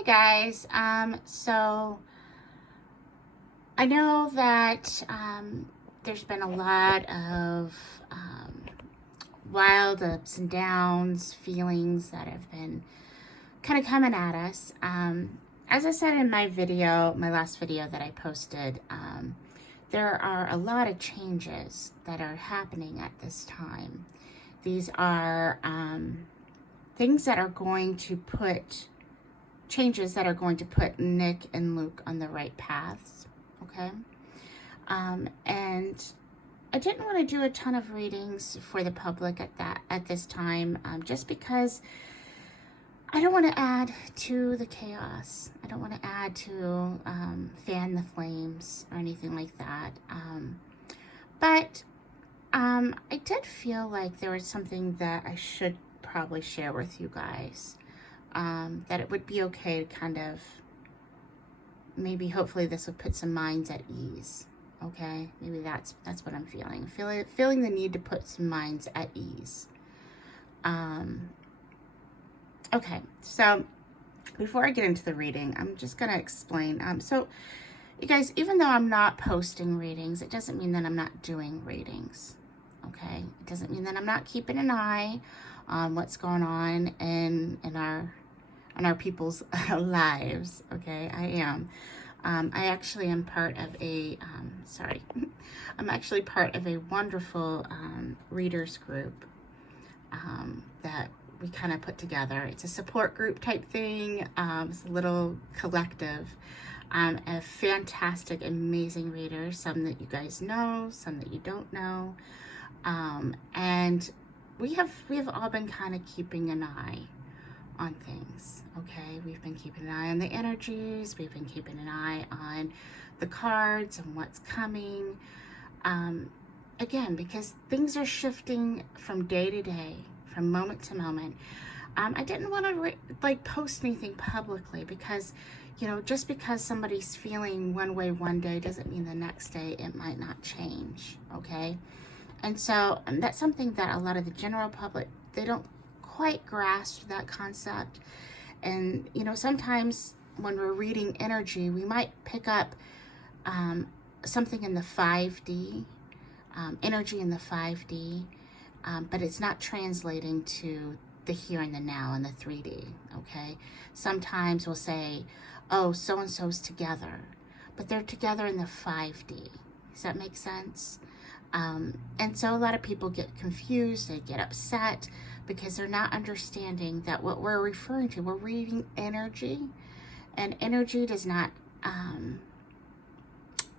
Hey guys, so I know that there's been a lot of wild ups and downs, feelings that have been kind of coming at us. As I said in my video, my last video that I posted, there are a lot of changes that are happening at this time. These are things that are going to put changes that are going to put Nick and Luke on the right paths, okay? And I didn't want to do a ton of readings for the public at this time, just because I don't want to add to the chaos. I don't want to add to fan the flames or anything like that. But I did feel like there was something that I should probably share with you guys. That it would be okay to kind of, maybe hopefully this would put some minds at ease, okay? Maybe that's what I'm feeling. Feeling the need to put some minds at ease. Okay, so before I get into the reading, I'm just going to explain. So you guys, even though I'm not posting readings, it doesn't mean that I'm not doing readings, okay? It doesn't mean that I'm not keeping an eye on what's going on in our people's lives, okay? I am. I actually am part of a, I'm actually part of a wonderful readers group that we kind of put together. It's a support group type thing. It's a little collective of fantastic, amazing readers, some that you guys know, some that you don't know. And we have all been kind of keeping an eye on things, okay? We've been keeping an eye on the energies. We've been keeping an eye on the cards and what's coming. Again, because things are shifting from day to day, from moment to moment. I didn't want to post anything publicly because, you know, just because somebody's feeling one way one day doesn't mean the next day it might not change, okay? And so that's something that a lot of the general public, they don't quite grasp that concept. And you know, sometimes when we're reading energy, we might pick up something in the 5D, energy in the 5D, but it's not translating to the here and the now in the 3D, okay? Sometimes we'll say, oh, so-and-so's together, but they're together in the 5D. Does that make sense? And so a lot of people get confused, they get upset because they're not understanding that what we're referring to, we're reading energy, and energy does not,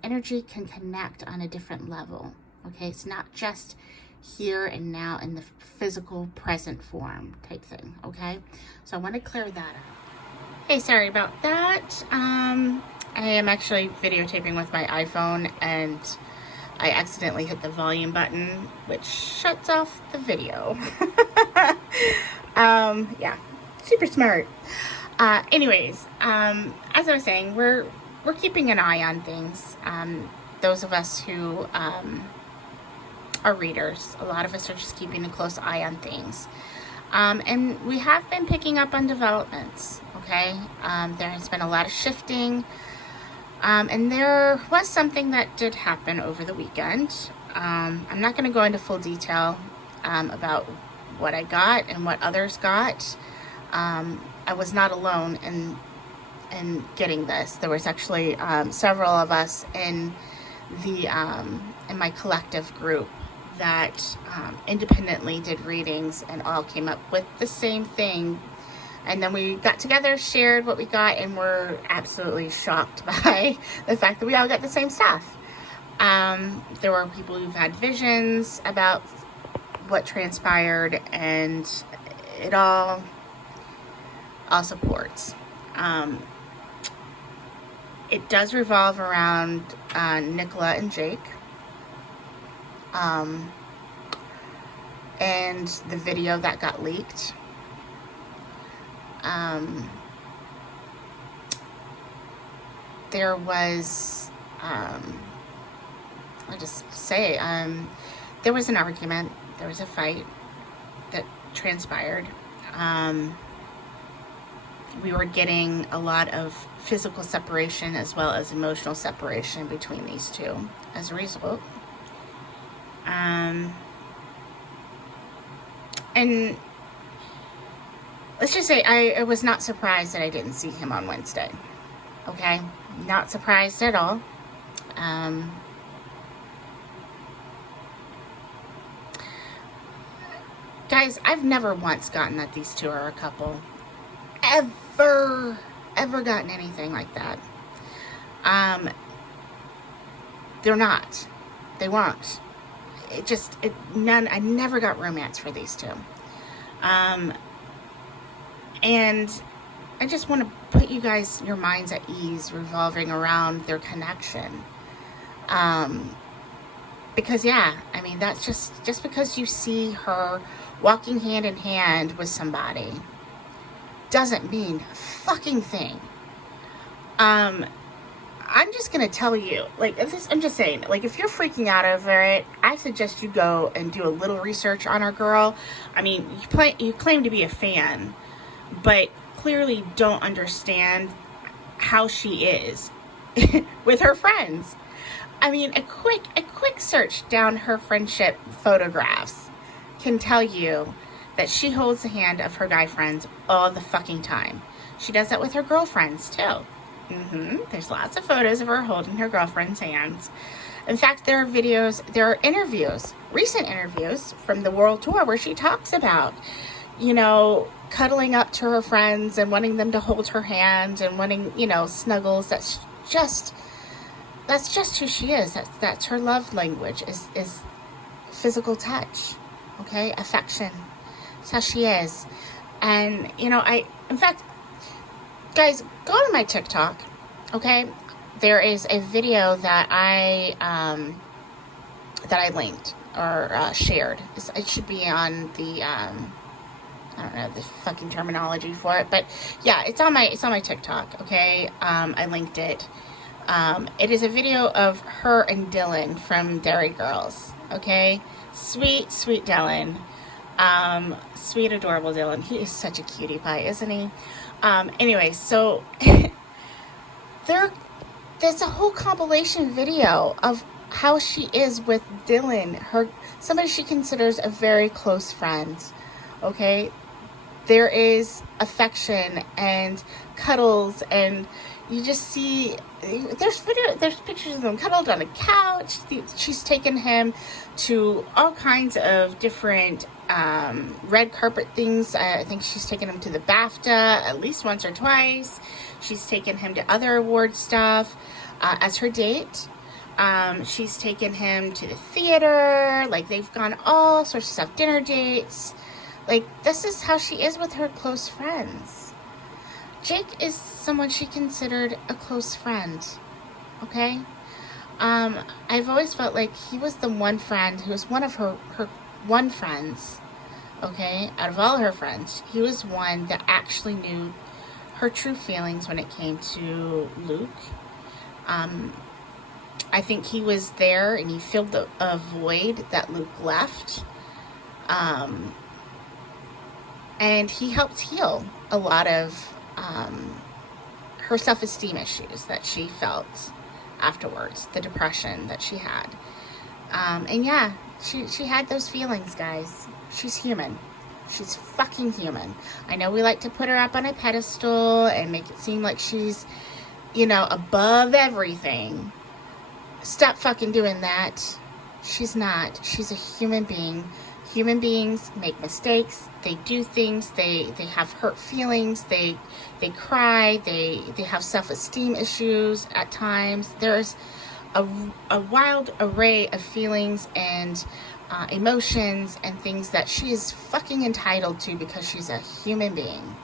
energy can connect on a different level, okay? It's not just here and now in the physical present form type thing, okay? So I want to clear that up. Hey, sorry about that. I am actually videotaping with my iPhone and I accidentally hit the volume button, which shuts off the video. Yeah, super smart. Anyways, as I was saying, we're keeping an eye on things. Those of us who are readers, a lot of us are just keeping a close eye on things. And we have been picking up on developments, okay? There has been a lot of shifting. And there was something that did happen over the weekend. I'm not going to go into full detail about what I got and what others got. I was not alone in getting this. There was actually several of us in my collective group that independently did readings and all came up with the same thing. And then we got together, shared what we got, and we're absolutely shocked by the fact that we all got the same stuff. There were people who've had visions about what transpired, and it all supports. It does revolve around Nicola and Jake. And the video that got leaked. There was, I'll just say, there was an argument, there was a fight that transpired. we were getting a lot of physical separation as well as emotional separation between these two as a result. And let's just say I was not surprised that I didn't see him on Wednesday. Okay? Not surprised at all. Guys, I've never once gotten that these two are a couple. Ever gotten anything like that. They're not. They weren't. I never got romance for these two. And I just want to put you guys, your minds at ease revolving around their connection. Because yeah, I mean, that's just because you see her walking hand in hand with somebody doesn't mean a fucking thing. I'm just gonna tell you, like, I'm just saying, like, if you're freaking out over it, I suggest you go and do a little research on our girl. I mean, you claim to be a fan, but clearly don't understand how she is with her friends. I mean, a quick search down her friendship photographs can tell you that she holds the hand of her guy friends all the fucking time. She does that with her girlfriends too. There's lots of photos of her holding her girlfriend's hands. In fact, there are interviews, recent interviews from the world tour where she talks about, you know, cuddling up to her friends and wanting them to hold her hand and wanting, you know, snuggles. That's just who she is. That's her love language is physical touch. Okay, affection. That's how she is. And, you know, in fact, guys, go to my TikTok, okay? There is a video that I linked or shared. It should be on the, I don't know the fucking terminology for it, but yeah, it's on my TikTok, okay? I linked it. It is a video of her and Dylan from Dairy Girls, okay? Sweet Dylan. Sweet, adorable Dylan. He is such a cutie pie, isn't he? Anyway, so there's a whole compilation video of how she is with Dylan, somebody she considers a very close friend. Okay, there is affection and cuddles, and you just see there's pictures of them cuddled on a couch. She's taken him to all kinds of different red carpet things. I think she's taken him to the BAFTA at least once or twice. She's taken him to other award stuff as her date. She's taken him to the theater. Like, they've gone all sorts of stuff, dinner dates. Like, this is how she is with her close friends. Jake is someone she considered a close friend, okay? I've always felt like he was the one friend who was one of her one friends, okay? Out of all her friends, he was one that actually knew her true feelings when it came to Luke. I think he was there and he filled a void that Luke left. And he helped heal a lot of her self-esteem issues that she felt afterwards, the depression that she had. And yeah, she had those feelings, guys. She's human. She's fucking human. I know we like to put her up on a pedestal and make it seem like she's, you know, above everything. Stop fucking doing that. She's not. She's a human being. Human beings make mistakes. They do things. They have hurt feelings. They cry. They have self-esteem issues at times. There's a wild array of feelings and emotions and things that she is fucking entitled to because she's a human being.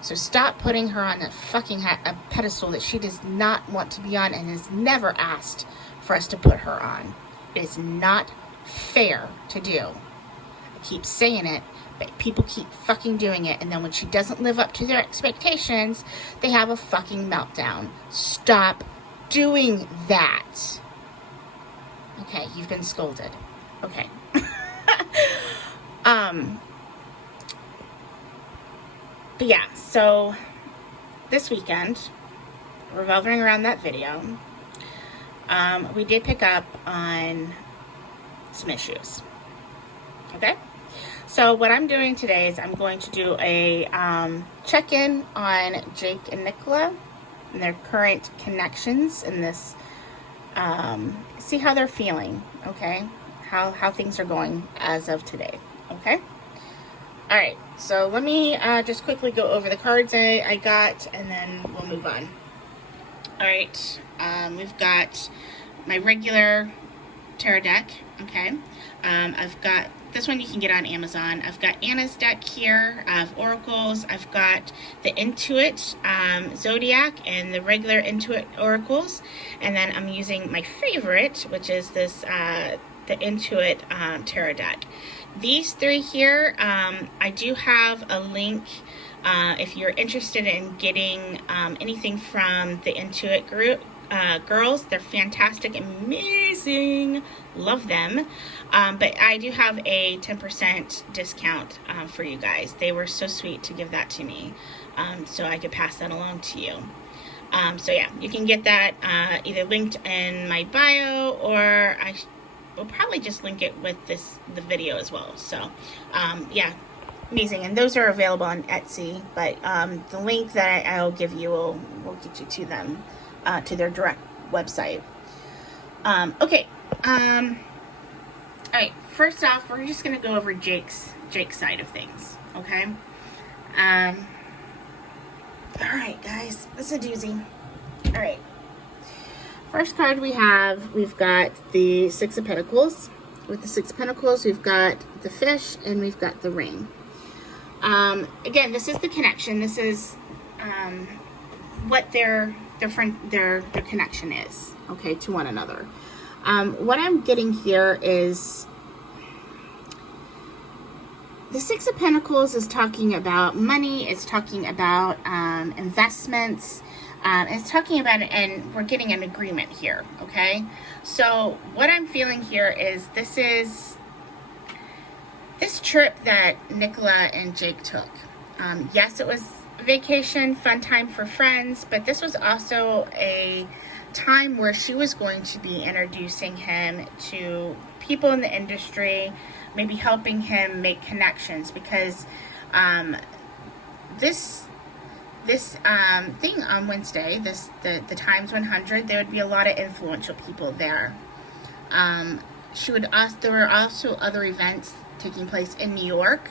So stop putting her on a fucking a pedestal that she does not want to be on and has never asked for us to put her on. It is not fair to do. Keep saying it, but people keep fucking doing it, and then when she doesn't live up to their expectations, they have a fucking meltdown. Stop doing that. Okay, you've been scolded. Okay. But yeah, so this weekend, revolving around that video, we did pick up on some issues. Okay? So what I'm doing today is I'm going to do a check-in on Jake and Nicola and their current connections in this, see how they're feeling, okay? How things are going as of today, okay? All right, so let me just quickly go over the cards I got, and then we'll move on. All right, we've got my regular tarot deck, okay? I've got this one you can get on Amazon. I've got Anna's deck here of oracles. I've got the Intuit Zodiac and the regular Intuit oracles. And then I'm using my favorite, which is this the Intuit tarot deck. These three here, I do have a link if you're interested in getting anything from the Intuit group. Girls, they're fantastic, amazing, love them, but I do have a 10% discount for you guys. They were so sweet to give that to me, so I could pass that along to you. So yeah, you can get that either linked in my bio, or I will probably just link it with the video as well. So yeah, amazing. And those are available on Etsy, but the link that I'll give you will get you to them, to their direct website. Okay. All right. First off, we're just gonna go over Jake's side of things. Okay. All right, guys. This is a doozy. All right. First card we've got the Six of Pentacles. With the Six of Pentacles, we've got the fish and we've got the ring. Again, this is the connection. This is what their connection is, okay, to one another. What I'm getting here is the Six of Pentacles is talking about money. It's talking about investments. It's talking about it, and we're getting an agreement here, okay? So what I'm feeling here is this trip that Nicola and Jake took. Yes, it was vacation, fun time for friends, but this was also a time where she was going to be introducing him to people in the industry, maybe helping him make connections, because this thing on Wednesday, the Times 100, there would be a lot of influential people there. There were also other events taking place in New York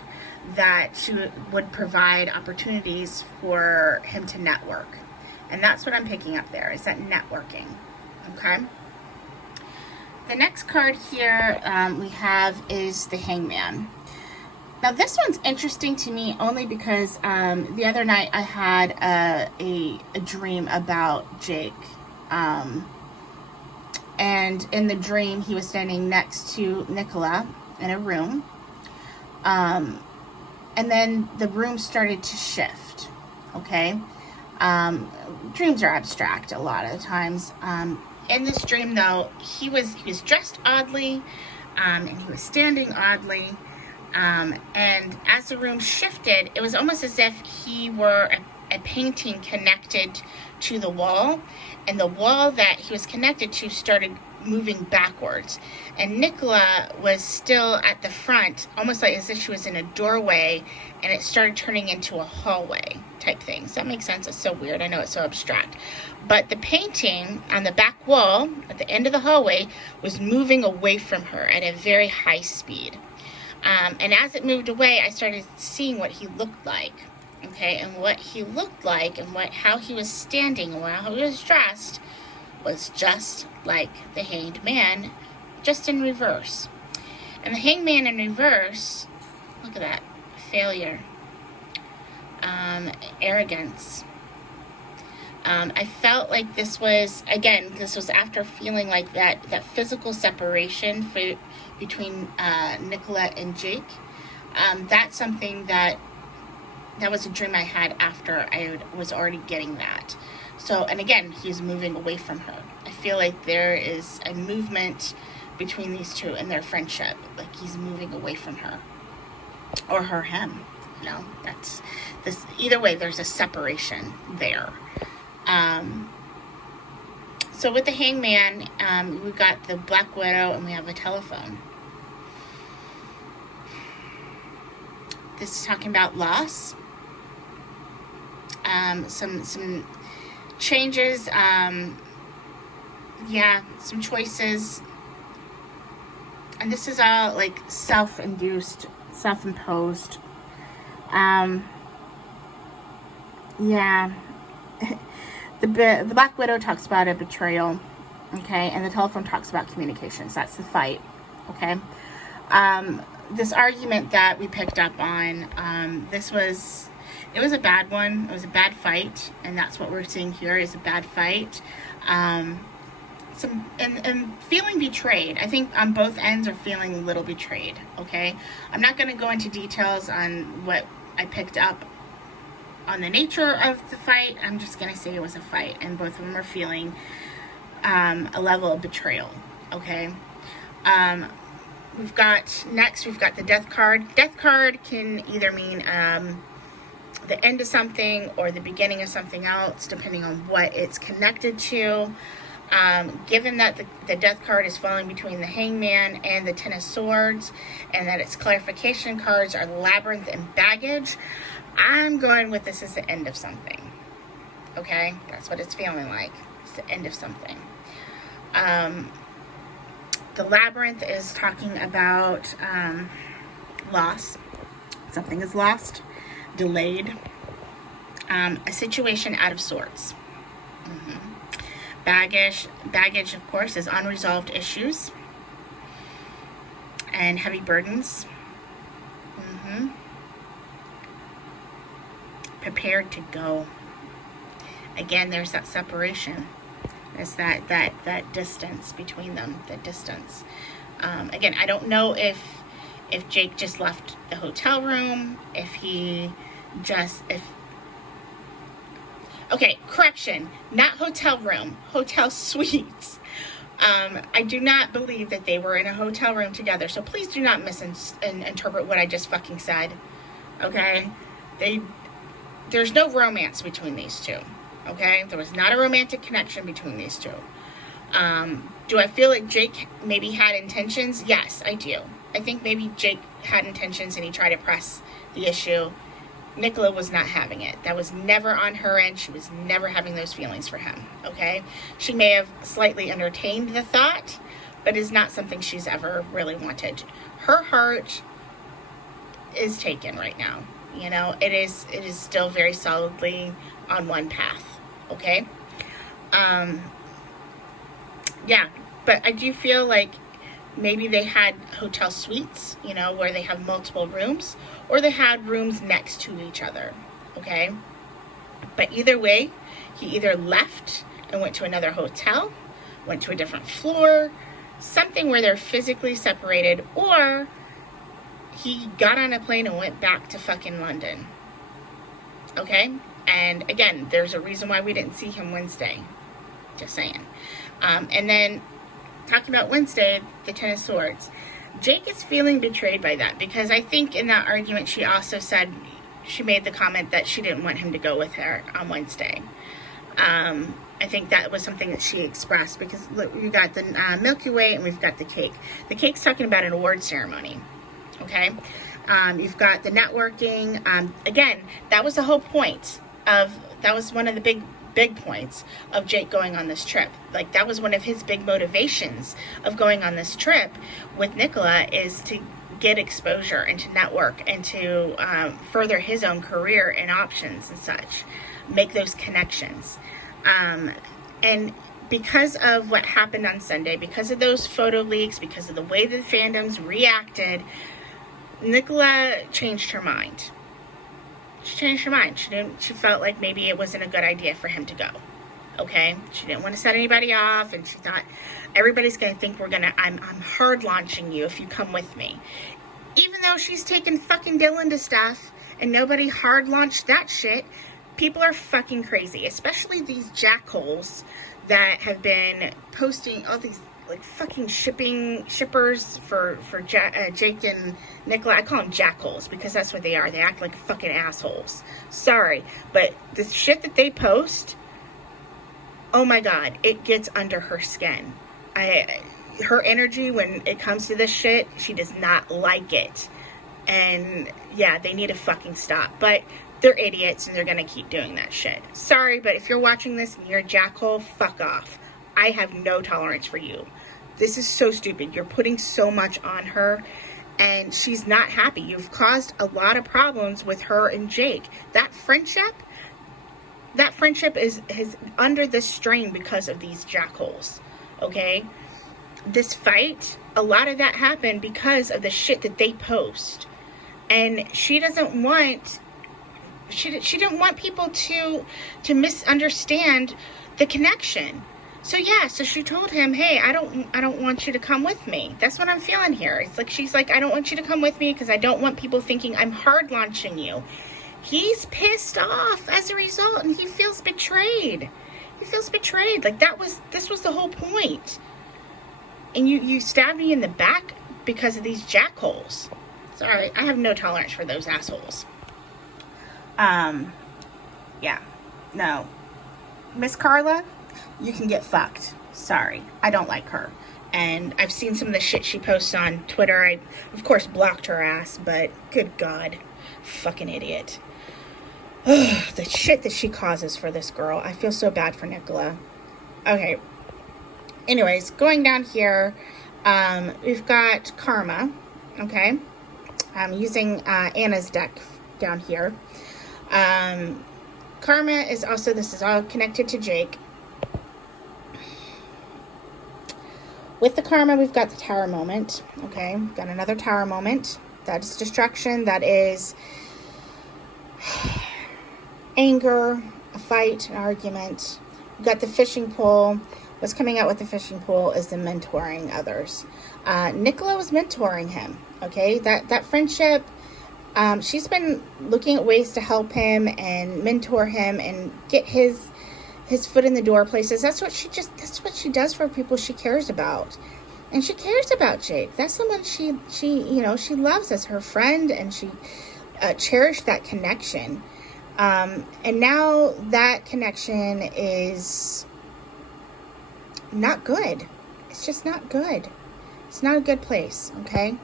that she would provide opportunities for him to network. And that's what I'm picking up there, is that networking, okay? The next card here we have is the Hangman. Now this one's interesting to me only because the other night I had a dream about Jake. And in the dream he was standing next to Nicola in a room. And then the room started to shift, okay? Dreams are abstract a lot of the times. In this dream, though, he was dressed oddly, and he was standing oddly. And as the room shifted, it was almost as if he were a painting connected to the wall, and the wall that he was connected to started moving backwards, and Nicola was still at the front, almost like as if she was in a doorway, and it started turning into a hallway type thing. Does that make sense? It's so weird. I know it's so abstract, but the painting on the back wall at the end of the hallway was moving away from her at a very high speed, and as it moved away, I started seeing what he looked like. Okay, and what he looked like and how he was standing and how he was dressed was just like the Hanged Man, just in reverse. And the Hangman in reverse, look at that, failure, arrogance. I felt like this was after feeling like that physical separation between Nicola and Jake. That's something that was a dream I had after I was already getting that. So, and again, he's moving away from her. I feel like there is a movement between these two in their friendship. Like he's moving away from her. Or him. No, that's this. Either way, there's a separation there. So with the Hangman, we've got the Black Widow and we have a telephone. This is talking about loss. Some changes. Yeah, some choices. And this is all like self-induced, self-imposed. Yeah. The Black Widow talks about a betrayal, okay, and the telephone talks about communications. That's the fight, okay. This argument that we picked up on, it was a bad one. It was a bad fight, and that's what we're seeing here is a bad fight. And feeling betrayed. I think on both ends are feeling a little betrayed, okay. I'm not going to go into details on what I picked up on the nature of the fight. I'm just going to say it was a fight, and both of them are feeling a level of betrayal, okay. We've got the death card. Death card can either mean the end of something or the beginning of something else, depending on what it's connected to. Given that the death card is falling between the Hangman and the Ten of Swords, and that its clarification cards are labyrinth and baggage, I'm going with this as the end of something. Okay? That's what it's feeling like. It's the end of something. The labyrinth is talking about loss. Something is lost, delayed, a situation out of sorts. Baggage, of course, is unresolved issues and heavy burdens. Prepared to go. Again, there's that separation. There's that distance between them. The distance. Again, I don't know if Jake just left the hotel room. Okay, correction, not hotel room, hotel suites. I do not believe that they were in a hotel room together, so please do not misinterpret what I just fucking said, okay? There's no romance between these two, okay? There was not a romantic connection between these two. Do I feel like Jake maybe had intentions? Yes, I do. I think maybe Jake had intentions and he tried to press the issue. Nicola was not having it. That was never on her end. She was never having those feelings for him, okay? She may have slightly entertained the thought, but it's not something she's ever really wanted. Her heart is taken right now. You know, it is still very solidly on one path, okay? Yeah, but I do feel like maybe they had hotel suites, you know, where they have multiple rooms, or they had rooms next to each other, okay? But either way, he either left and went to another hotel, went to a different floor, something where they're physically separated, or he got on a plane and went back to fucking London, okay? And again, there's a reason why we didn't see him Wednesday, just saying. And then, talking about Wednesday, the Ten of Swords. Jake is feeling betrayed by that, because I think in that argument she also said, she made the comment that she didn't want him to go with her on Wednesday. I think that was something that she expressed, because look, we've got the Milky Way and we've got the cake. The cake's talking about an award ceremony, okay? You've got the networking. Again, that was the whole point of, that was one of the big points of Jake going on this trip. Like, that was one of his big motivations of going on this trip with Nicola, is to get exposure and to network and to further his own career and options and such, make those connections. And because of what happened on Sunday, because of those photo leaks, because of the way the fandoms reacted, Nicola changed her mind. She changed her mind. She felt like maybe it wasn't a good idea for him to go. Okay? She didn't want to set anybody off, and she thought, everybody's going to think I'm hard launching you if you come with me. Even though she's taken fucking Dylan to stuff, and nobody hard launched that shit, people are fucking crazy. Especially these jackholes that have been posting all these, like fucking shippers for Jake and Nicola. I call them jackals because that's what they are. They act like fucking assholes. Sorry, but the shit that they post, oh my god, it gets under her skin. Her energy when it comes to this shit, she does not like it. And yeah, they need to fucking stop. But they're idiots and they're gonna keep doing that shit. Sorry, but if you're watching this and you're a jackhole, fuck off. I have no tolerance for you. This is so stupid. You're putting so much on her and she's not happy. You've caused a lot of problems with her and Jake. That friendship is under this strain because of these jackholes. Okay? This fight, a lot of that happened because of the shit that they post. And she doesn't want she didn't want people to misunderstand the connection. So yeah, so she told him, "Hey, I don't want you to come with me." That's what I'm feeling here. It's like she's like, "I don't want you to come with me because I don't want people thinking I'm hard launching you." He's pissed off as a result and he feels betrayed. He feels betrayed. Like this was the whole point. And you stabbed me in the back because of these jackholes. Sorry, I have no tolerance for those assholes. Yeah, no. Miss Carla, you can get fucked. Sorry, I don't like her. And I've seen some of the shit she posts on Twitter. I, of course, blocked her ass, but good God, fucking idiot. Ugh, the shit that she causes for this girl. I feel so bad for Nicola. Okay. Anyways, going down here, we've got Karma. Okay. I'm using Anna's deck down here. Karma is also, this is all connected to Jake. With the Karma, we've got the Tower moment. Okay, we've got another Tower moment. That is distraction. That is anger, a fight, an argument. We've got the fishing pole. What's coming out with the fishing pole is the mentoring others. Nicola was mentoring him. Okay, that friendship. She's been looking at ways to help him and mentor him and get his foot in the door places. That's what she does for people she cares about. And she cares about Jake. That's someone she loves as her friend, and she cherished that connection. And now that connection is not good. It's just not good. It's not a good place, okay?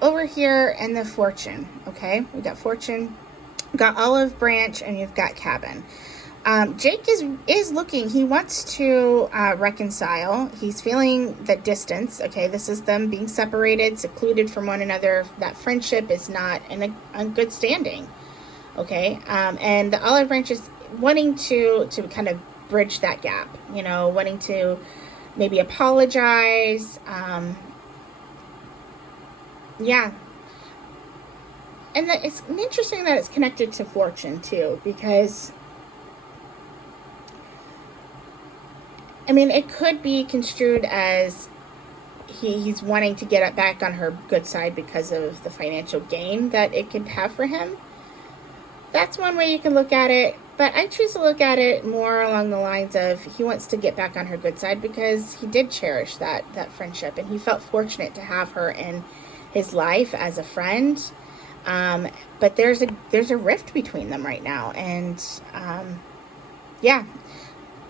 Over here in the fortune, okay? We got fortune, got olive branch, and you've got cabin. Jake is looking, he wants to reconcile. He's feeling the distance, okay? This is them being separated, secluded from one another. That friendship is not in a good standing, okay? And the olive branch is wanting to kind of bridge that gap, wanting to maybe apologize. Yeah. And it's interesting that it's connected to fortune too, because I mean, it could be construed as he's wanting to get it back on her good side because of the financial gain that it could have for him. That's one way you can look at it, but I choose to look at it more along the lines of he wants to get back on her good side because he did cherish that friendship, and he felt fortunate to have her in his life as a friend. But there's a rift between them right now, and yeah,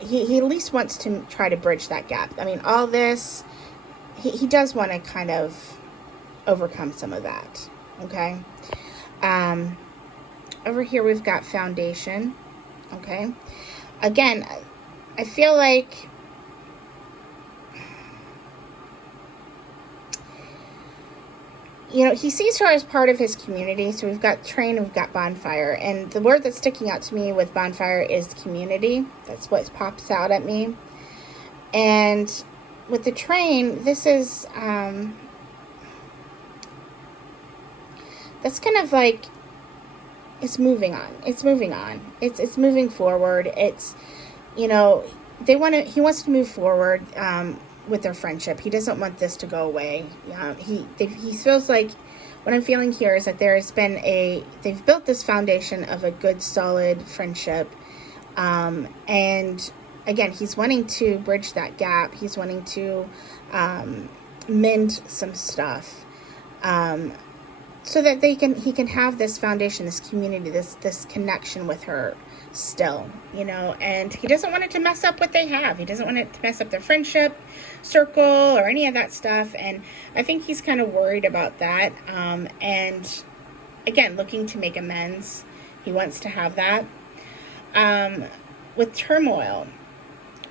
he at least wants to try to bridge that gap. I mean, all this, he does want to kind of overcome some of that, okay? Over here we've got foundation, okay? Again, I feel like he sees her as part of his community. So we've got train and we've got bonfire. And the word that's sticking out to me with bonfire is community. That's what pops out at me. And with the train, this is, that's kind of like, it's moving on. It's moving on. It's moving forward. It's, he wants to move forward, with their friendship. He doesn't want this to go away. He feels like, what I'm feeling here is that there has been they've built this foundation of a good, solid friendship, and again, he's wanting to bridge that gap. He's wanting to mend some stuff, so that he can have this foundation, this community, this connection with her still, you know. And he doesn't want it to mess up what they have. He doesn't want it to mess up their friendship circle or any of that stuff. And I think he's kind of worried about that. And again, looking to make amends. He wants to have that. With turmoil,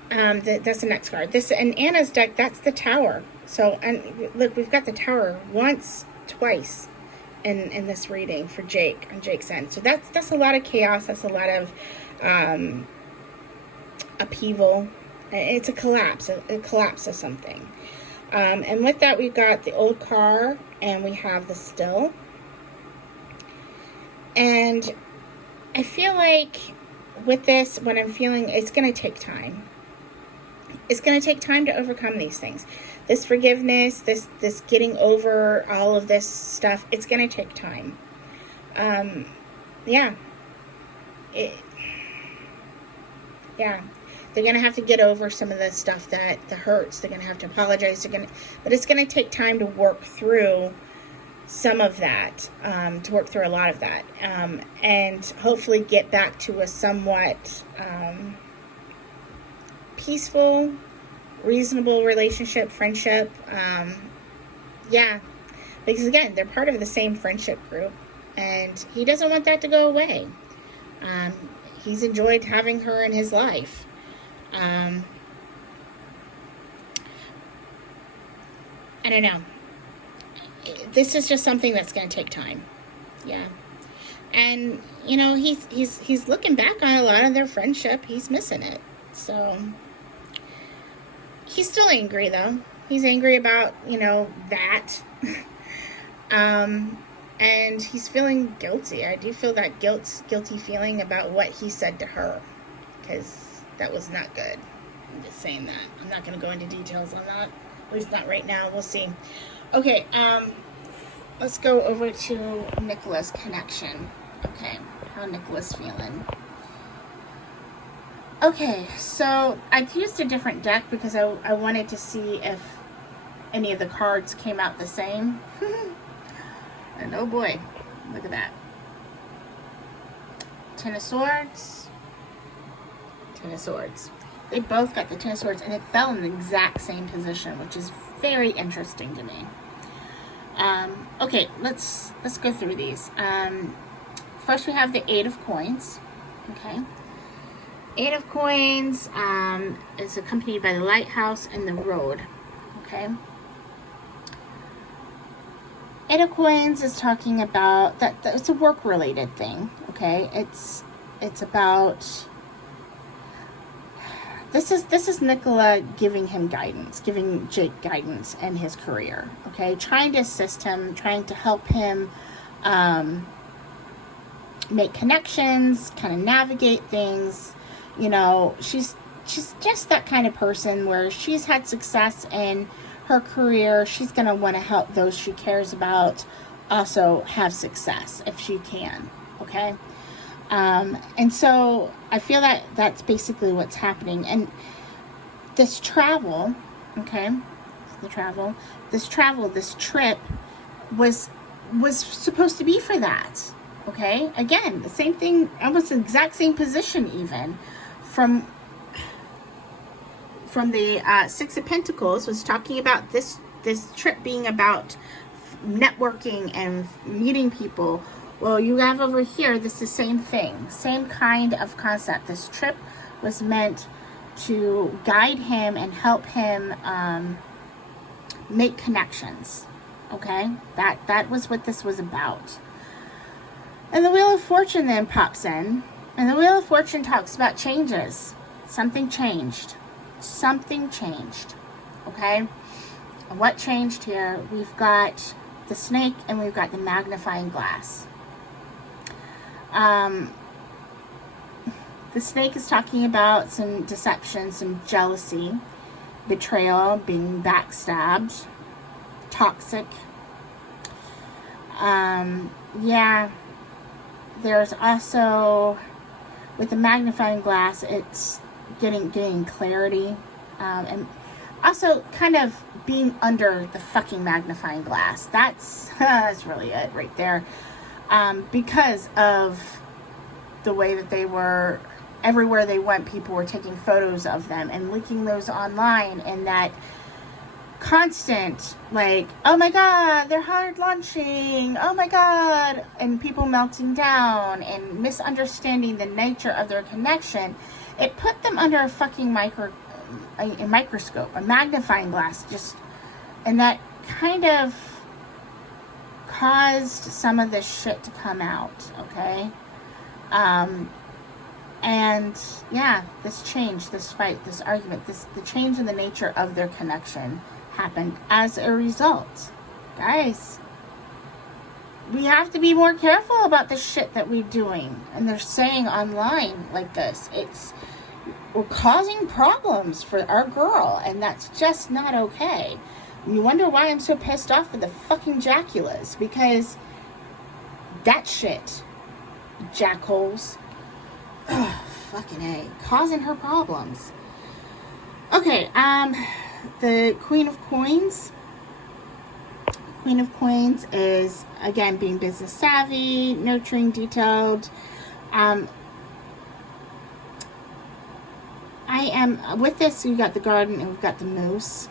that's the next card. This, and Anna's deck, that's the Tower. So, and look, we've got the Tower once, twice in this reading for Jake, on Jake's end. So that's a lot of chaos. That's a lot of upheaval. It's a collapse of something. And with that, we've got the old car, and we have the still. And I feel like with this, what I'm feeling, it's going to take time. It's going to take time to overcome these things. This forgiveness, this getting over all of this stuff, it's going to take time. Yeah. Yeah. They're going to have to get over some of the stuff that hurts. They're going to have to apologize. But it's going to take time to work through some of that, to work through a lot of that, and hopefully get back to a somewhat peaceful, reasonable relationship, friendship. Yeah, because again, they're part of the same friendship group, and he doesn't want that to go away. He's enjoyed having her in his life. I don't know. This is just something that's going to take time. Yeah. And, you know, he's looking back on a lot of their friendship. He's missing it. So, he's still angry, though. He's angry about, you know, that. And he's feeling guilty. I do feel that guilty feeling about what he said to her. Because that was not good. I'm just saying that. I'm not going to go into details on that. At least not right now. We'll see. Okay, let's go over to Nicola's connection. Okay, how Nicola's feeling. Okay, so I used a different deck because I wanted to see if any of the cards came out the same. And oh boy, look at that. Ten of Swords. Ten of Swords. They both got the Ten of Swords, and it fell in the exact same position, which is very interesting to me. Okay, let's go through these. First, we have the Eight of Coins. Okay, Eight of Coins is accompanied by the Lighthouse and the Road. Okay, Eight of Coins is talking about that it's a work-related thing. Okay, it's about. This is Nicola giving him guidance, giving Jake guidance in his career, okay? Trying to assist him, trying to help him make connections, kind of navigate things. You know, she's just that kind of person where she's had success in her career. She's going to want to help those she cares about also have success if she can, okay? And so I feel that that's basically what's happening. And this travel, okay, this trip was supposed to be for that. Okay. Again, the same thing, almost the exact same position, even from the Six of Pentacles was talking about this trip being about networking and meeting people. Well, you have over here, this is the same thing, same kind of concept. This trip was meant to guide him and help him make connections, okay? That was what this was about. And the Wheel of Fortune then pops in, and the Wheel of Fortune talks about changes. Something changed, okay? What changed here? We've got the snake and we've got the magnifying glass. The snake is talking about some deception, some jealousy, betrayal, being backstabbed, toxic. Yeah, there's also, with the magnifying glass, it's getting clarity, and also kind of being under the fucking magnifying glass. That's really it right there. Because of the way that they were, everywhere they went, people were taking photos of them and leaking those online, and that constant, like, oh my god, they're hard launching, oh my god, and people melting down and misunderstanding the nature of their connection, it put them under a fucking microscope, a magnifying glass, just, and that kind of caused some of this shit to come out, okay? And yeah, this change, this fight, this argument, the change in the nature of their connection happened as a result. Guys, we have to be more careful about the shit that we're doing and they're saying online like this. We're causing problems for our girl, and that's just not okay. And you wonder why I'm so pissed off with the fucking Jackulas, because that shit, jackholes, fucking A, causing her problems. Okay, the Queen of Coins. Queen of Coins is, again, being business savvy, nurturing, detailed. I am, with this, we've got the garden and we've got the moose.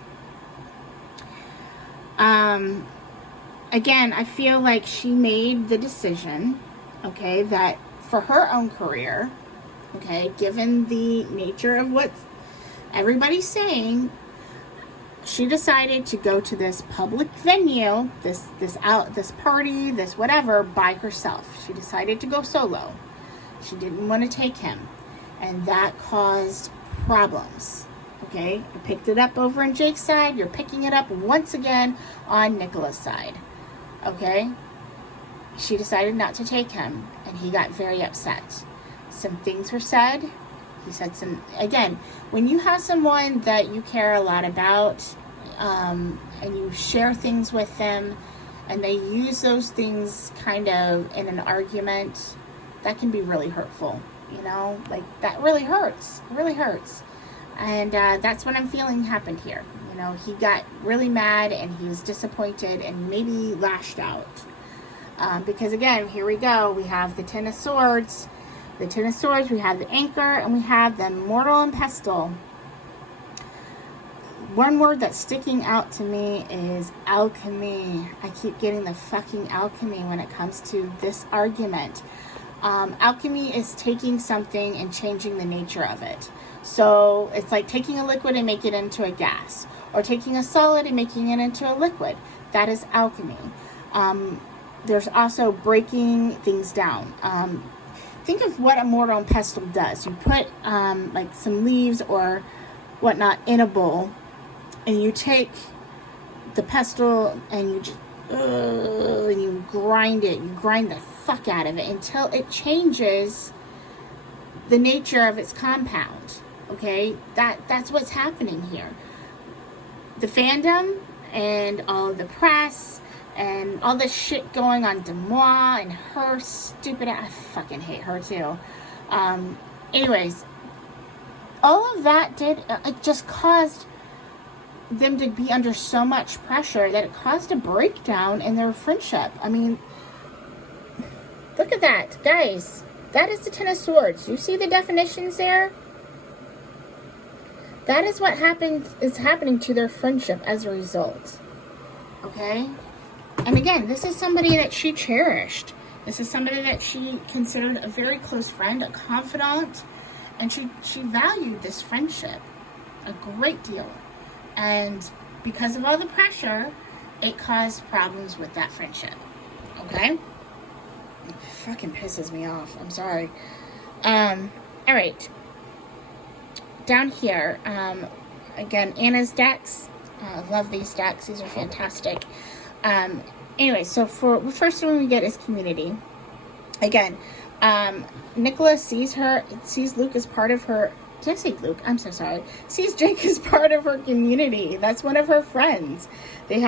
Again, I feel like she made the decision, okay, that for her own career, okay, given the nature of what everybody's saying, she decided to go to this public venue, this party, this whatever, by herself. She decided to go solo. She didn't want to take him, and that caused problems. Okay, you picked it up over on Jake's side. You're picking it up once again on Nicola's side. Okay, she decided not to take him, and he got very upset. Some things were said. He said some, again, when you have someone that you care a lot about, and you share things with them, and they use those things kind of in an argument, that can be really hurtful. You know, like, that really hurts. It really hurts. And that's what I'm feeling happened here. You know, he got really mad and he was disappointed and maybe lashed out. Because again, here we go. We have the Ten of Swords. The Ten of Swords, we have the Anchor, and we have the Mortal and Pestle. One word that's sticking out to me is alchemy. I keep getting the fucking alchemy when it comes to this argument. Alchemy is taking something and changing the nature of it. So it's like taking a liquid and making it into a gas, or taking a solid and making it into a liquid. That is alchemy. There's also breaking things down. Think of what a mortar and pestle does. You put like some leaves or whatnot in a bowl, and you take the pestle and you just and you grind it. You grind the fuck out of it until it changes the nature of its compound. Okay, that's what's happening here. The fandom and all of the press and all this shit going on Demois and her stupid ass. I fucking hate her too. Anyways, all of that it just caused them to be under so much pressure that it caused a breakdown in their friendship. I mean, look at that, guys. That is the Ten of Swords. You see the definitions there? That is what is happening to their friendship as a result. Okay? And again, this is somebody that she cherished. This is somebody that she considered a very close friend, a confidant, and she valued this friendship a great deal. And because of all the pressure, it caused problems with that friendship. Okay? It fucking pisses me off. I'm sorry. Alright. Down here, again, Anna's decks. I love these decks. These are fantastic. Anyway, so for the first one we get is community. Again, Nicola sees Luke as part of her. Did I say Luke? I'm so sorry. Sees Jake as part of her community. That's one of her friends. They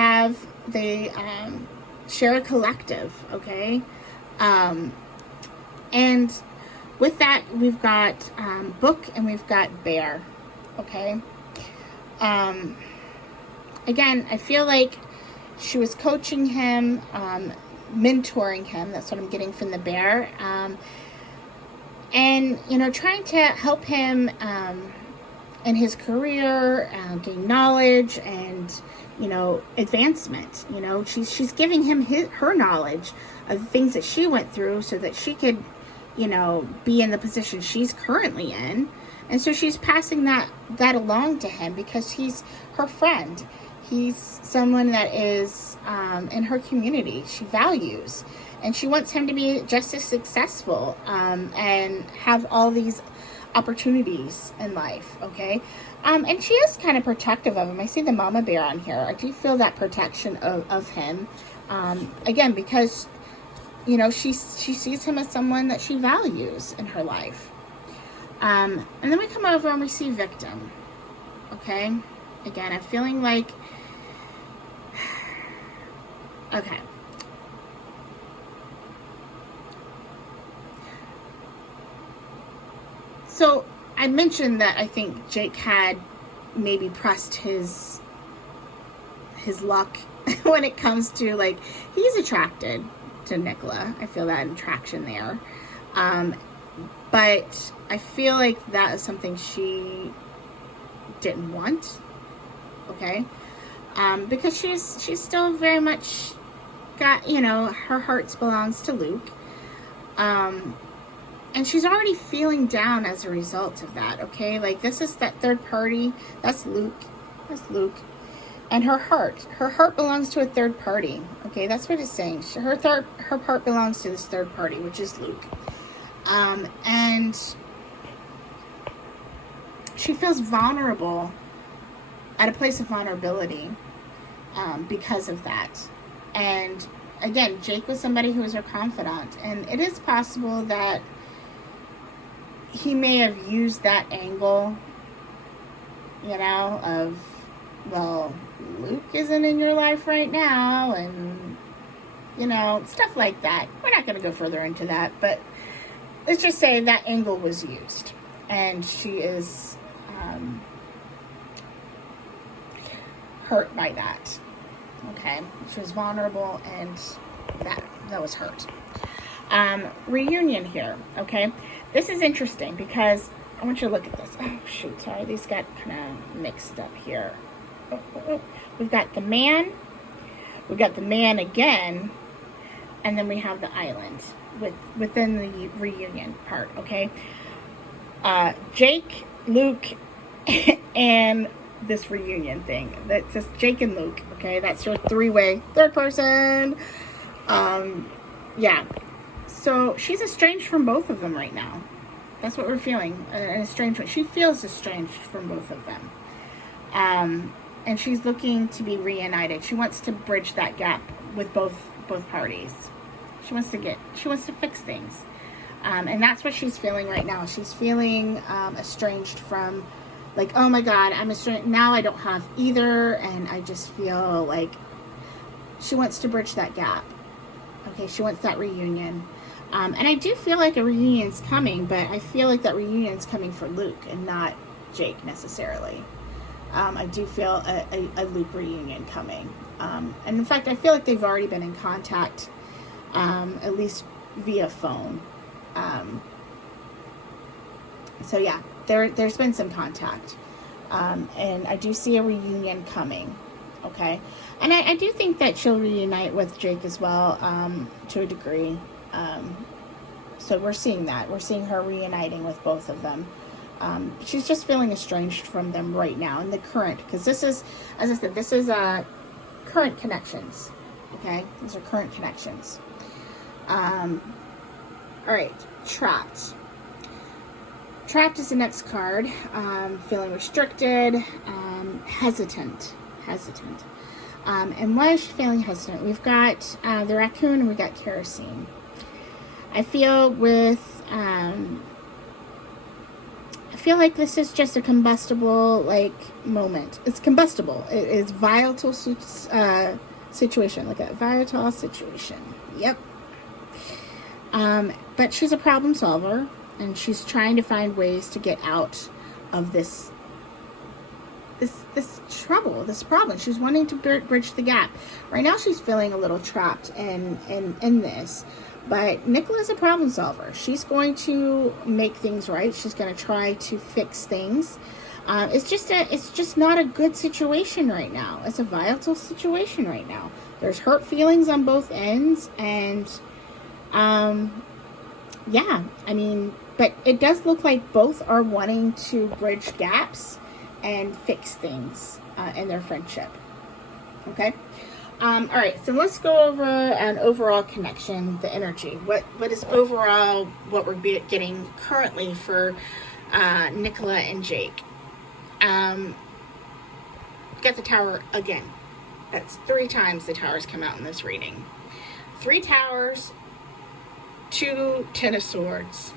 share a collective, okay? And with that, we've got book and we've got bear. Okay. Again, I feel like she was coaching him, mentoring him. That's what I'm getting from the bear. And, you know, trying to help him in his career, gain knowledge and, you know, advancement. You know, she's giving him her knowledge of things that she went through so that she could, you know, be in the position she's currently in. And so she's passing that along to him because he's her friend. He's someone that is in her community. She values. And she wants him to be just as successful and have all these opportunities in life, okay? And she is kind of protective of him. I see the mama bear on here. I do feel that protection of him. Again, because, you know, she sees him as someone that she values in her life. And then we come over and we see victim, okay? Again, I'm feeling like, okay. So I mentioned that I think Jake had maybe pressed his luck when it comes to, like, he's attracted to Nicola. I feel that attraction there. But I feel like that is something she didn't want. Okay. Because she's still very much got, you know, her heart belongs to Luke. And she's already feeling down as a result of that, okay? Like, this is that third party. That's Luke. That's Luke. And her heart belongs to a third party, okay? That's what it's saying. Her heart belongs to this third party, which is Luke. And she feels vulnerable, at a place of vulnerability, because of that. And again, Jake was somebody who was her confidant. And it is possible that he may have used that angle, you know, of, well, Luke isn't in your life right now, and, you know, stuff like that. We're not going to go further into that, but let's just say that angle was used, and she is hurt by that. Okay, she was vulnerable, and that was hurt. Reunion here, okay? This is interesting because I want you to look at this. Oh, shoot, sorry. These got kind of mixed up here. We've got the man. We've got the man again. And then we have the island within the reunion part, okay? Jake, Luke, and this reunion thing. That says Jake and Luke, okay? That's your three-way, third person. Yeah. So she's estranged from both of them right now. That's what we're feeling, an estrangement. She feels estranged from both of them. And she's looking to be reunited. She wants to bridge that gap with both parties. She wants to fix things. And that's what she's feeling right now. She's feeling estranged from, like, oh my God, I'm estranged. Now I don't have either. And I just feel like she wants to bridge that gap. Okay, she wants that reunion. And I do feel like a reunion's coming, but I feel like that reunion's coming for Luke and not Jake necessarily. I do feel a Luke reunion coming. And in fact, I feel like they've already been in contact, at least via phone. So yeah, there's been some contact. And I do see a reunion coming. Okay. And I do think that she'll reunite with Jake as well, to a degree. So we're seeing that. We're seeing her reuniting with both of them. She's just feeling estranged from them right now in the current, because this is, as I said, this is current connections. Okay, these are current connections. All right, trapped. Trapped is the next card. Feeling restricted, hesitant. And why is she feeling hesitant? We've got the raccoon and we've got kerosene. I feel like this is just a combustible, like, moment. It's combustible. It is volatile situation, like a volatile situation. Yep. But she's a problem solver. and she's trying to find ways to get out of this trouble, this problem. She's wanting to bridge the gap. Right now she's feeling a little trapped in this, but Nicola's a problem solver. She's going to make things right. She's going to try to fix things. It's just not a good situation right now. It's a volatile situation right now. There's hurt feelings on both ends, and yeah, I mean, but it does look like both are wanting to bridge gaps and fix things in their friendship. Okay. All right. So let's go over an overall connection, the energy. What is overall what we're getting currently for Nicola and Jake? Got the Tower again. That's 3 times the Towers come out in this reading. 3 Towers, 2 Ten of Swords.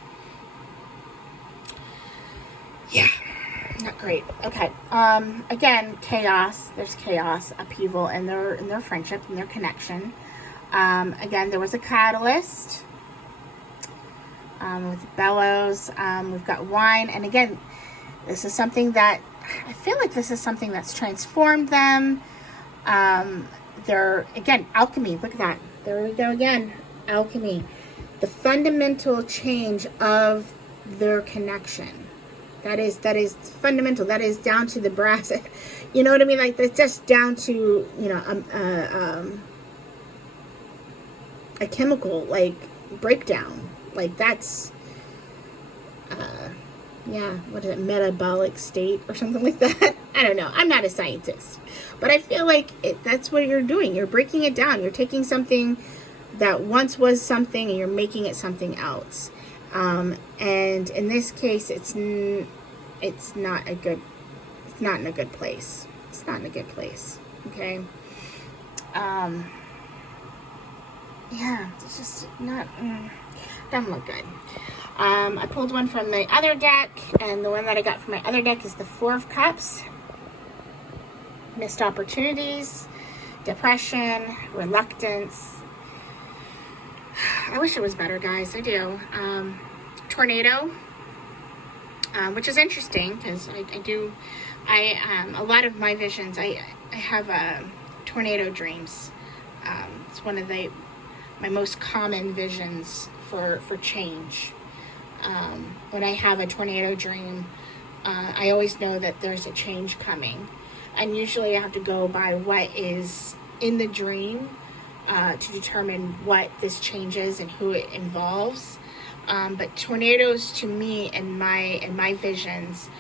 Yeah. Not great. Okay. Again, chaos. There's chaos, upheaval in their friendship and their connection. Again, there was a catalyst with bellows. We've got wine, and again, this is something that I feel like this is something that's transformed them. They're again alchemy. Look at that. There we go again. Alchemy. The fundamental change of their connection. That is fundamental. That is down to the brass. You know what I mean? Like, that's just down to, you know, a chemical, like, breakdown. Like, that's, yeah, what is it, metabolic state or something like that? I don't know. I'm not a scientist. But I feel like that's what you're doing. You're breaking it down. You're taking something that once was something and you're making it something else. And in this case, it's not in a good place. It's not in a good place. Okay. Yeah, it's just not, doesn't look good. I pulled one from the other deck, and the one that I got from my other deck is the 4 of Cups. Missed opportunities, depression, reluctance. I wish it was better, guys. I do. Tornado, which is interesting because a lot of my visions, I have tornado dreams. It's one of my most common visions for change. When I have a tornado dream, I always know that there's a change coming, and usually I have to go by what is in the dream to determine what this change is and who it involves. But tornadoes, to me, in my visions,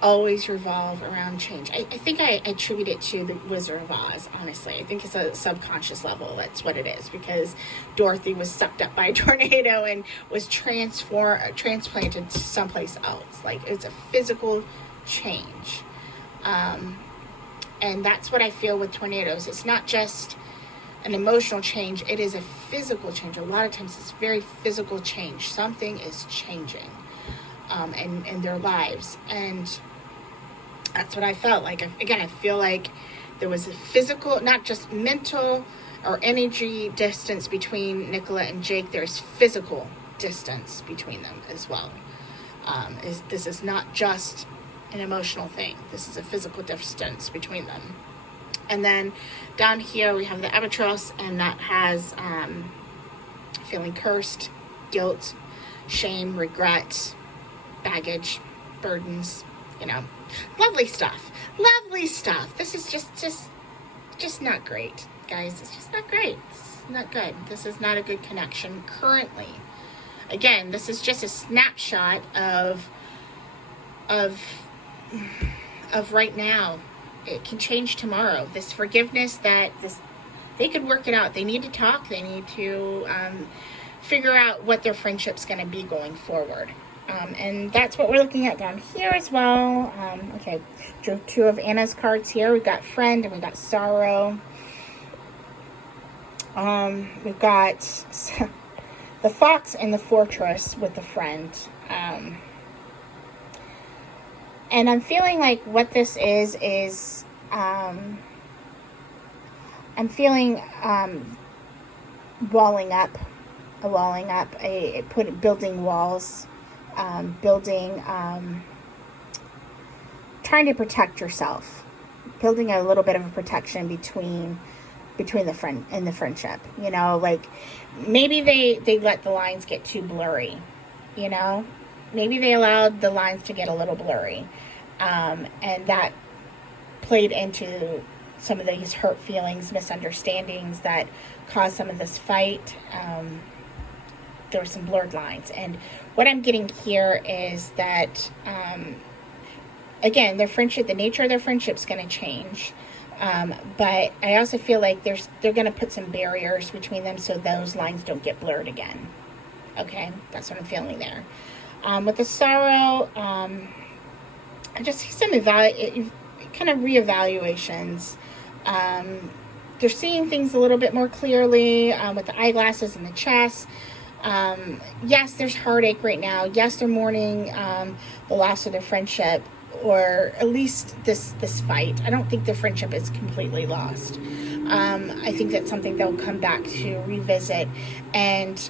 always revolve around change. I think I attribute it to the Wizard of Oz, honestly. I think it's a subconscious level. That's what it is, because Dorothy was sucked up by a tornado and was transplanted to someplace else. Like, it's a physical change. And that's what I feel with tornadoes. It's not just an emotional change, it is a physical change. A lot of times it's very physical change. Something is changing in their lives, and that's what I felt like. Again, I feel like there was a physical, not just mental or energy distance between Nicola and Jake. There's physical distance between them as well. This is not just an emotional thing. This is a physical distance between them. And then down here we have the albatross, and that has feeling cursed, guilt, shame, regret, baggage, burdens, you know, lovely stuff. This is just not great, guys. It's just not great. It's not good. This is not a good connection currently. Again, this is just a snapshot of right now. It can change tomorrow. This forgiveness, they could work it out. They need to talk. They need to figure out what their friendship's going to be going forward. And that's what we're looking at down here as well. Okay, drew 2 of Anna's cards here. We've got friend and we've got sorrow. We've got the fox and the fortress with the friend. And I'm feeling like what this is I'm feeling building walls, building, trying to protect yourself, building a little bit of a protection between the friend and the friendship. You know, like maybe they let the lines get too blurry. You know, maybe they allowed the lines to get a little blurry, and that played into some of these hurt feelings, misunderstandings that caused some of this fight. There were some blurred lines, and what I'm getting here is that again, their friendship, the nature of their friendship is going to change. But I also feel like they're going to put some barriers between them so those lines don't get blurred again. Okay, that's what I'm feeling there. With the sorrow, I just see some kind of reevaluations. They're seeing things a little bit more clearly with the eyeglasses and the chest. Yes, there's heartache right now. Yes, they're mourning the loss of their friendship, or at least this fight. I don't think the friendship is completely lost. I think that's something they'll come back to revisit and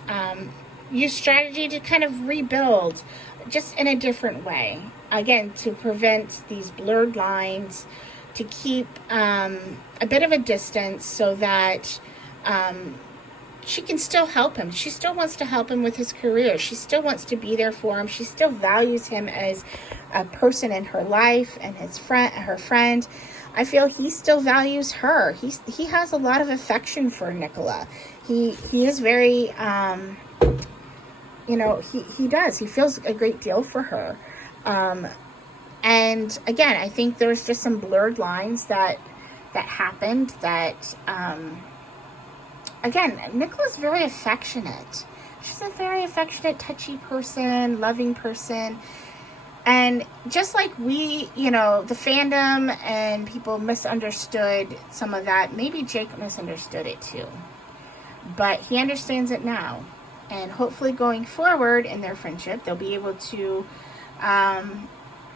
use strategy to kind of rebuild just in a different way. Again, to prevent these blurred lines, to keep a bit of a distance so that she can still help him. She still wants to help him with his career. She still wants to be there for him. She still values him as a person in her life and her friend. I feel he still values her. He has a lot of affection for Nicola. He is very, he does. He feels a great deal for her. And again, I think there's just some blurred lines that happened that, again, Nicola's very affectionate. She's a very affectionate, touchy person, loving person. And just like we, the fandom and people misunderstood some of that, maybe Jake misunderstood it too. But he understands it now. And hopefully going forward in their friendship, they'll be able to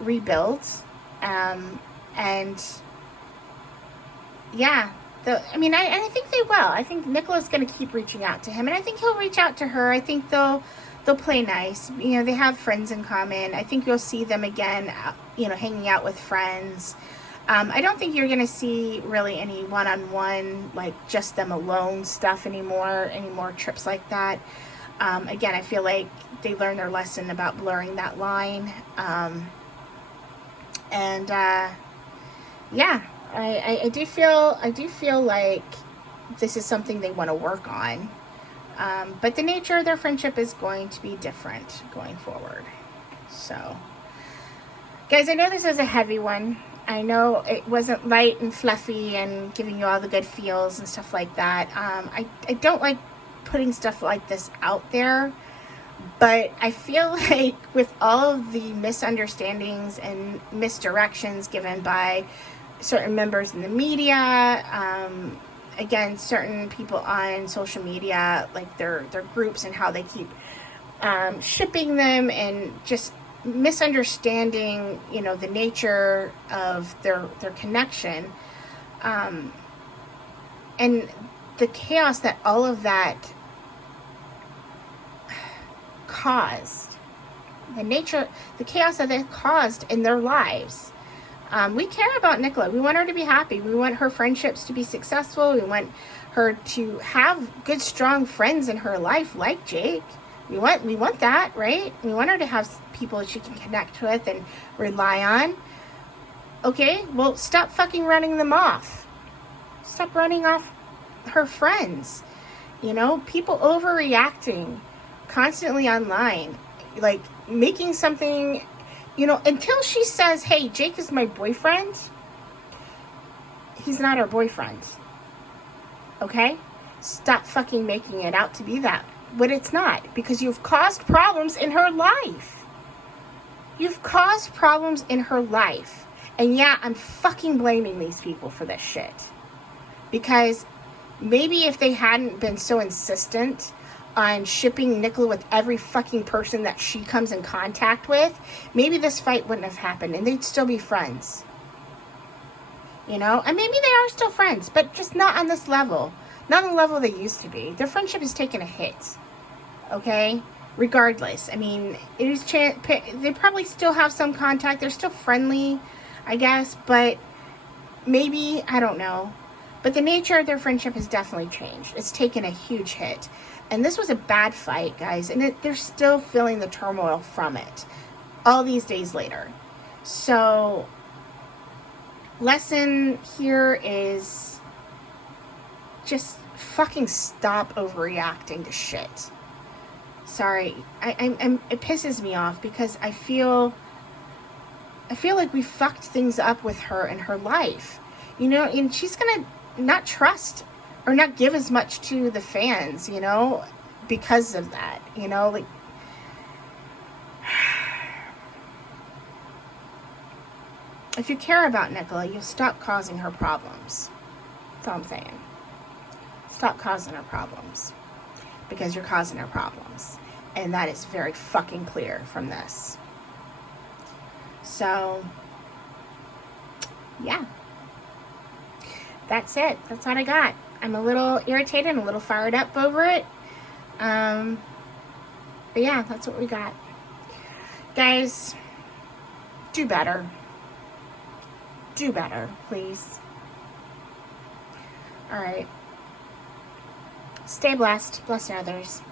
rebuild. And yeah, I think they will. I think Nicola's going to keep reaching out to him, and I think he'll reach out to her. I think they'll play nice. They have friends in common. I think you'll see them again, hanging out with friends. I don't think you're going to see really any one-on-one, like just them alone stuff anymore, any more trips like that. Again, I feel like they learned their lesson about blurring that line. Yeah. I do feel like this is something they want to work on. But the nature of their friendship is going to be different going forward. So, guys, I know this is a heavy one. I know it wasn't light and fluffy and giving you all the good feels and stuff like that. I don't like putting stuff like this out there. But I feel like with all of the misunderstandings and misdirections given by certain members in the media, again, certain people on social media, like their groups and how they keep shipping them and just misunderstanding, the nature of their connection, and the chaos that all of that caused, the chaos that it caused in their lives. We care about Nicola. We want her to be happy. We want her friendships to be successful. We want her to have good, strong friends in her life like Jake. We want that, right? We want her to have people that she can connect with and rely on. Okay, well, stop fucking running them off. Stop running off her friends. People overreacting constantly online, like making something, until she says, hey, Jake is my boyfriend, he's not her boyfriend. Okay? Stop fucking making it out to be that. But it's not, because you've caused problems in her life. You've caused problems in her life. And yeah, I'm fucking blaming these people for this shit. Because maybe if they hadn't been so insistent on shipping Nicola with every fucking person that she comes in contact with, maybe this fight wouldn't have happened and they'd still be friends. And maybe they are still friends, but just not on this level. Not on the level they used to be. Their friendship has taken a hit. Okay? regardless. I mean, it is they probably still have some contact. They're still friendly, I guess, but maybe, I don't know. But the nature of their friendship has definitely changed. It's taken a huge hit. And this was a bad fight, guys. And they're still feeling the turmoil from it all these days later. So, lesson here is just fucking stop overreacting to shit. Sorry. It pisses me off because I feel like we fucked things up with her and her life. You know, and she's gonna not trust or not give as much to the fans, you know, because of that, you know, like, if you care about Nicola, you'll stop causing her problems. That's all I'm saying. Stop causing her problems, because you're causing her problems, and that is very fucking clear from this. So, yeah. That's it. That's what I got. I'm a little irritated and a little fired up over it. But yeah, that's what we got. Guys, do better. Do better, please. Alright. Stay blessed. Bless others.